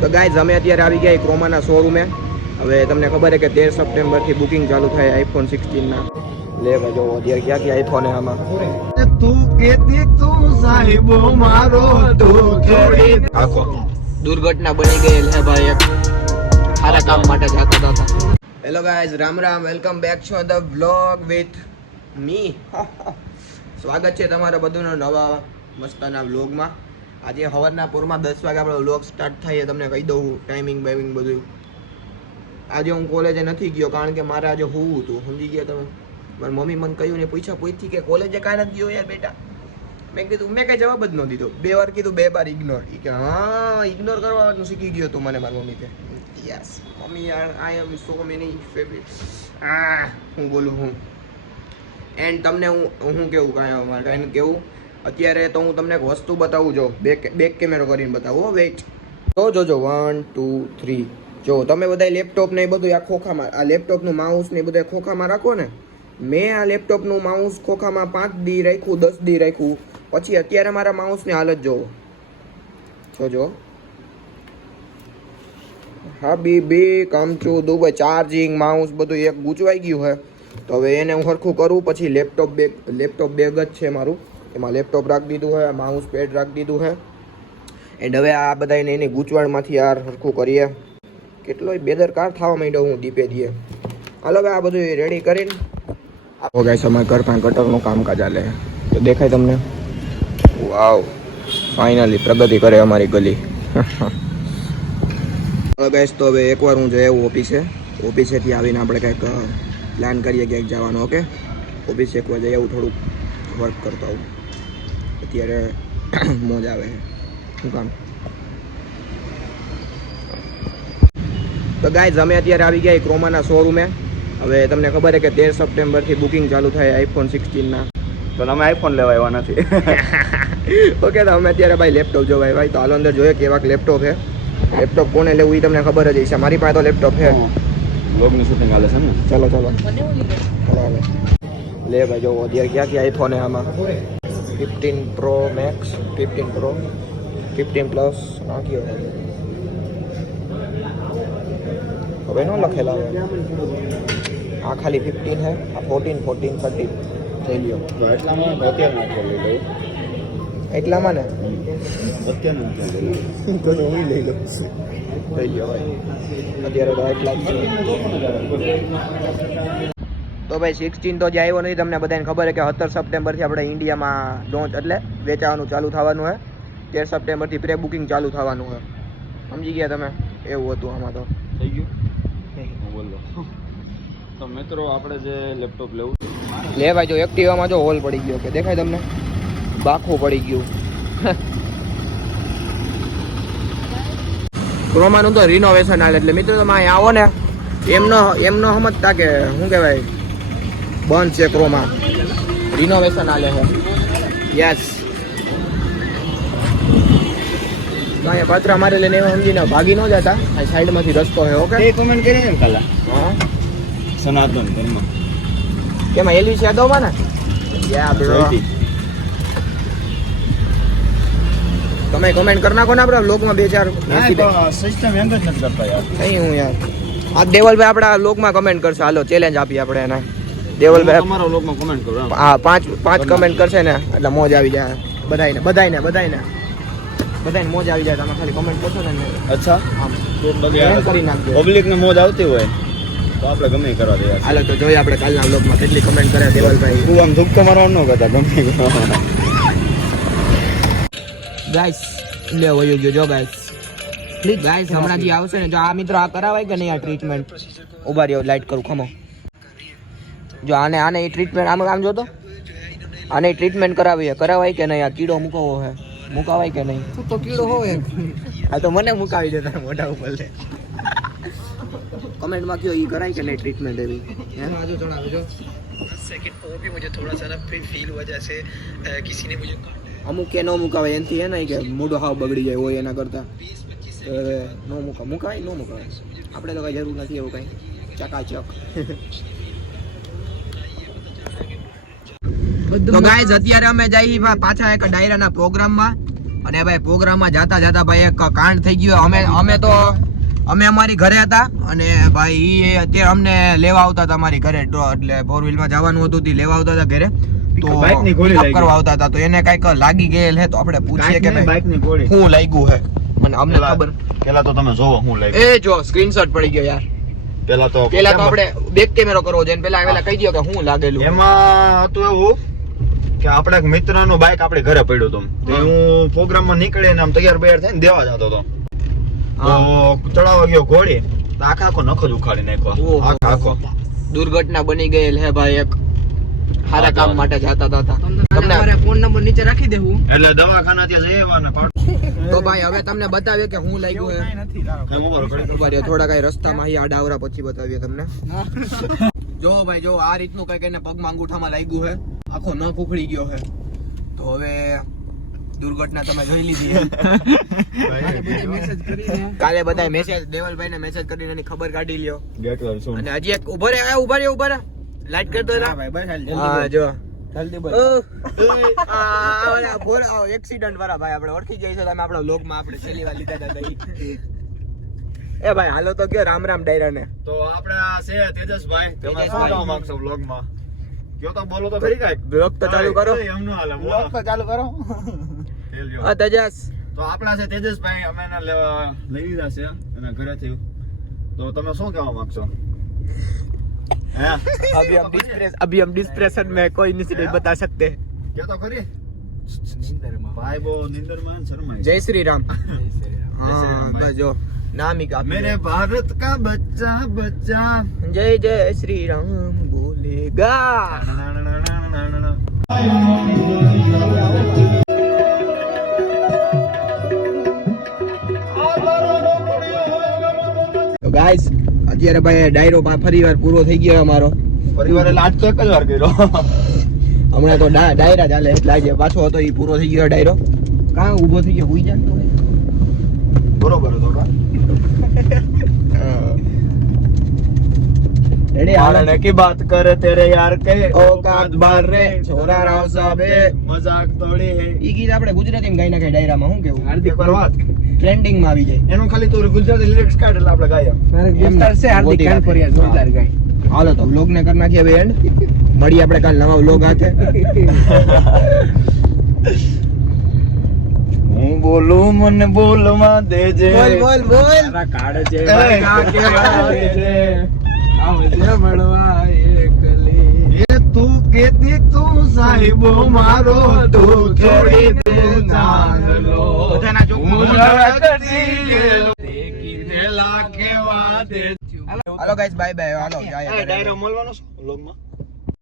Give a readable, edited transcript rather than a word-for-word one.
તો ગાઈઝ અમે અત્યારે આવી ગયા ક્રોમાના શોરૂમે. હવે તમને ખબર છે કે 13 સપ્ટેમ્બરથી બુકિંગ ચાલુ થાય આઈફોન 16 ના. લે ભાઈ જો અત્યારે ક્યાંથી આઈફોન આમાં તું કેતી તું સાહેબો મારો તું છોડી આખો દુર્ઘટના બની ગયેલ હે ભાઈ એક સારા કામ માટે જતા હતા. Hello guys, Ram Ram, welcome back to the vlog with me. સ્વાગત છે તમારા બધાનો નવા મસ્તના વ્લોગમાં. આજે સવારના પૂરમાં 10 વાગે આપણો વ્લોગ સ્ટાર્ટ થાય. તમને કહી દઉં ટાઈમિંગ બાઈમિંગ બધું. આજે હું કોલેજે નથી ગયો કારણ કે મારે આજે હોવું હતું, સમજી ગયા તમે. મારી મમ્મી મને કહ્યું ને પૂછી કે કોલેજે કાંઈ નથી ગયો યાર બેટા. મેં કીધું, મેં કંઈ જવાબ જ ન દીધો. 2 વાર કીધું, 2 વાર ઇગ્નોર. કે હા ઇગ્નોર કરવાનું શીખી ગયો તું મને મારી મમ્મી કે. યસ મમ્મી યાર, આઈ એમ સો મેની ફેવરિટ. હું બોલું હું એન્ડ તમને હું કેવું કાંઈ મારે કાંઈ કેવું. અત્યારે તો હું તમને એક વસ્તુ બતાવું. જો બેક કેમેરો કરીને બતાવો. વેઇટ તો જોજો 1 2 3. જો તમે બધા લેપટોપ ને એ બધું આ ખોખામાં, આ લેપટોપનું માઉસ ને એ બધું ખોખામાં રાખો ને. મેં આ લેપટોપનું માઉસ ખોખામાં 5 દી રાખ્યું, 10 દી રાખ્યું. પછી અત્યારે મારા માઉસની હાલત જોવો. જોજો હા બે કામચું દુબઈ ચાર્જિંગ માઉસ બધું એક ગૂંચવાઈ ગયું છે. તો હવે એને હું સરખું કરું. પછી લેપટોપ બેગ જ છે મારું, એમાં લેપટોપ રાખી દીધું છે, માઉસ પેડ રાખી દીધું છે. એન્ડ હવે આ બધાને એની ગૂંચવાડમાંથી યાર સરખું કરીએ. કેટલોય બેદરકાર થવા માંડ્યો હું દીપે દીએ. હાલો હવે આ બધું રેડી કરીને આપો ગાઈસ. અમારે ઘર પાસે ગટરનું કામકાજ ચાલે તો દેખાય તમને. વાવ, ફાઇનલી પ્રગતિ કરે અમારી ગલી. હવે ગાઈસ તો હવે એકવાર હું જઈ આવું ઓફિસેથી આવીને આપણે કંઈક પ્લાન કરીએ ક્યાંક જવાનું. ઓકે, ઓફિસે એકવાર જઈ આવું, થોડુંક વર્ક કરતો આવું. અત્યારે મોજ આવે છે. શું કામ? તો ગાઈઝ અમે અત્યારે આવી ગયા ક્રોમાના શોરૂમે. હવે તમને ખબર છે કે 13 સપ્ટેમ્બરથી બુકિંગ ચાલુ થાય આઈફોન 16 ના. તો તમે આઈફોન લેવા આવ્યા નથી. ઓકે, તો અમે અત્યારે ભાઈ લેપટોપ જોવાય ભાઈ. તો હાલો અંદર જોઈએ કેવાક લેપટોપ છે. લેપટોપ કોને લેવું એ તમને ખબર જ છે. મારી પાસે તો લેપટોપ છે. વ્લોગની શૂટિંગ હાલે છે ને. ચલો લે ભાઈ જો અત્યારે ક્યાંથી આઈફોન છે આમાં. 15 પ્રો મેક્સ, 15 પ્રો, 15 પ્લસ નાખ્યો. હવે નો લખેલા હોય આ ખાલી 15 છે. આ 14 13 13 લઈ લ્યો. તો એટલામાં અત્યારે નાખી લઈ લઉં. એટલામાં ને અત્યારે તો હું લઈ લઉં. લઈ લ્યો ભાઈ. અત્યારે તો એટલા જ છે. તો ભાઈ 16 તો જે આવ્યો નથી. તમને બધાને ખબર છે કે 17 સપ્ટેમ્બરથી આપણે ઇન્ડિયામાં લોન્ચ એટલે વેચાવાનું ચાલુ થવાનું છે. 13 સપ્ટેમ્બરથી પ્રે બુકિંગ ચાલુ થવાનું છે. સમજી ગયા તમે? એવું હતું આમાં. તો થઈ ગયું. બોલો તો મિત્રો, આપણે જે લેપટોપ લેવું લે ભાઈ જો એક્ટિવામાં જો હોલ પડી ગયો કે દેખાય તમને? બાખું પડી ગયું. ક્રોમાનું તો રિનોવેશન હાલે. એટલે મિત્રો તમે અહીંયા આવો ને એમનો સમજતા કે શું કહેવાય બંધ છે ક્રોમા. રિનોવેશન હાલે છે. યસ, અહીંયા પાત્રા મારે લઈને સમજીને ભાગી ન જતા. આ સાઈડમાંથી રસ્તો છે. ઓકે, એ કમેન્ટ કરી ને કાલા. હા, સનાતન ધર્મ કેમાં એલવીસ યાદવમાં ને? યા બ્રો, તમે કમેન્ટ કરી નાખો ને આપણા વ્લોગમાં 2-4. સિસ્ટમ એમ જ નથી કરતા યાર. નહીં હું યાર આ દેવલભાઈ આપણા વ્લોગમાં કમેન્ટ કરશે. હાલો ચેલેન્જ આપીએ આપણે એને. દેવલભાઈ તમારા વ્લોગમાં કમેન્ટ કરો. હા, 5 કમેન્ટ કરશે ને એટલે મોજ આવી જાય બધાયને મોજ આવી જાય. તમે ખાલી કમેન્ટ કરશો ને. અચ્છા, આમ તો કરી નાખજો. પબ્લિક ને મોજ આવતી હોય તો આપણે ગમે એ કરવા દે યાર. હાલો તો જોઈએ આપણે કાલના વ્લોગમાં કેટલી કમેન્ટ કરે દેવલભાઈ. તું આમ ધૂપકો મારવાનું ન કરતા, ગમે ગાઈસ લે વયો ગયો. જો ગાઈસ પ્લીઝ ગાઈસ હમણાં જે આવશે ને, જો આ મિત્રો આ કરાવાય કે નહીં આ ટ્રીટમેન્ટ? ઉભા રહ્યો, લાઈટ કરું ખમો. જો આને એ ટ્રીટમેન્ટ આમ જો તો આને ટ્રીટમેન્ટ કરાવાય કે નહીં? આ કીડો મુકાવો છે, મુકાવાય કે નહીં? તું તો કીડો હોય. હા તો મને મુકાવી દેતા મોઢા ઉપર લે. કમેન્ટમાં કયો ઈ કરાય કે નહીં ટ્રીટમેન્ટ એવી? આજુ જણાવજો. 10 सेकंड और भी मुझे थोड़ा सा ना फील हुआ जैसे किसी ने मुझे અમુક કે ન મુકાવાય એનથી હે ને કે મૂડ હાવ બગડી જાય હોય એના કરતા નો મુકાવાય. આપણે તો કઈ જરૂર નથી એવું કઈ. ચકાચક. તો ગાઈઝ અત્યારે અમે જઈએ પાછા એક ડાયરાના પ્રોગ્રામમાં. અને ભાઈ પ્રોગ્રામમાં જાતા જાતા ભાઈ એક કાંડ થઈ ગયો. અમે અમારી ઘરે હતા અને ભાઈ ઈ અત્યારે અમને લેવા આવતા હતા અમારી ઘરે, એટલે 4 વ્હીલમાં જવાનું હતું, તે લેવા આવતા હતા ઘરે, તો બાઇક ની ગોળી pick up લાગી. કરવા આવતા હતા, તો એને કઈક લાગી ગયેલ હે, તો આપણે પૂછીએ કે ભાઈ બાઇક ની ગોળી. શું લાગ્યું હે, મને અમને ખબર. પેલા તો તમે જોવો હું લાગ્યું. એ જો સ્ક્રીનશોટ પડી ગયો યાર. પેલા તો આપણે બેક કેમેરો કરવો જોઈએ, પેલા કહી દો કે શું લાગેલું. એમાં હતું એવું કે આપણા એક મિત્રનું બાઇક આપણે ઘરે પડ્યું હતું. તો હું પ્રોગ્રામમાં નીકળીને આમ તૈયાર બૈયાર થઈને દેવા જતો હતો, તો ચડાવવા ગયો ઘોડી, તો આખો નખો જ ઉખાડી નાખ્યો. આખો દુર્ઘટના બની ગયેલ હે ભાઈ. એક સારા કામ માટે જતા હતા. તમને ફોન નંબર નીચે રાખી દેવું. એટલે દવાખાના ત્યાં જઈ આવવાના. તો ભાઈ હવે તમને બતાવીએ કે શું લાગ્યું હે. ઉભા રહ્યો, થોડા કઈ રસ્તામાં અહીં આડા આવરા પછી બતાવીએ તમને. જો ભાઈ જો આ રીતનું કઈક એને પગમાં અંગૂઠામાં લાગ્યું હે, આખો નખ ઉખડી ગયો હે. તો હવે દુર્ઘટના તમે જોઈ લીધી. મેસેજ કરીને કાલે બધા મેસેજ દેવલભાઈ ને મેસેજ કરીને એની ખબર કાઢી લ્યો. ગેટ વાર શું અને હજી એક ઉભા રહ્યો લાઈટ કરતો હતા. હા જો જલ્દી બોલ. એક્સિડન્ટ વાળા ભાઈ આપણે ઓળખી જાય છે, તમે આપણા વ્લોગ માં આપણે છેલ્લી વાર લીધા હતા ઈ. એ ભાઈ હાલો તો કયો રામ રામ ડાયરા ને. તો આપણા છે તેજસભાઈ, તમે શું કહેવા માંગશો વ્લોગમાં? કયો તો બોલો તો ખરી કાંઈક. બ્લોગ તો ચાલુ કરો. એમ નો હાલે, બ્લોગ તો ચાલુ કરો. હા તેજસ. તો આપણા છે તેજસભાઈ, અમે એને લેવા લઈ લીધા છે એના ઘરેથી. તો તમે શું કહેવા માંગશો? હે अभी हम डिस्प्रेशन में कोई नहीं बता सकते. કયો તો ખરી. ભાઈ બહુ નિંદરમાં ને શરમાય. जय श्री राम. हाँ बस जो नाम ही काफी मेरे है. भारत का बच्चा बच्चा. जय जय श्री राम बोलेगा. તો ગાઈસ અત્યારે ભાઈ ડાયરો ફરીવાર પૂરો થઈ ગયો અમારો. પરિવારે લાટ તો એક જ વાર કર્યો. હમણાં તો ડાયરા ચાલે એટલે આજે પાછો હતો એ પૂરો થઈ ગયો ડાયરો. કાં ઊભો થઈ ગયો, હુઈ જા તો. બરોબર હતો કા. રેડી હાલ. मारने की बात करे तेरे यार के औकात बार रे छोरा राव साहबે મજાક તોડી હે. ઈ ગીત આપણે ગુજરાતીમાં ગાઈ નાખે ડાયરામાં. શું કેવું? હાર્દિક પર વાત. ટ્રેન્ડિંગ માં આવી જાય. એનું ખાલી તું ગુજરાતી લિરિક્સ કાઢ એટલે આપણે ગાયા. મારે દોસ્તાર છે હાર્દિક કાનપરિયા, જોરદાર ગાય. હાલો તો વ્લોગ ને કરી નાખીએ હવે એન્ડ. મળીએ આપણે કાલ નવા વ્લોગ હાથે. હું બોલું મને બોલવા દેજે. બોલ તારા કાળ છે એ, ભાઈ દેજે. આવજે મળવા એકલી. એ તું કેતી તું સાહેબો મારો તું છોડી દે ચાંદલો. બધાના જોક હું રડતી ગયેલો. તે કીધેલા કેવા દે. હાલો ગાઈસ બાય બાય. હાલો જાય ડાયરો મળવાનો છે વ્લોગમાં.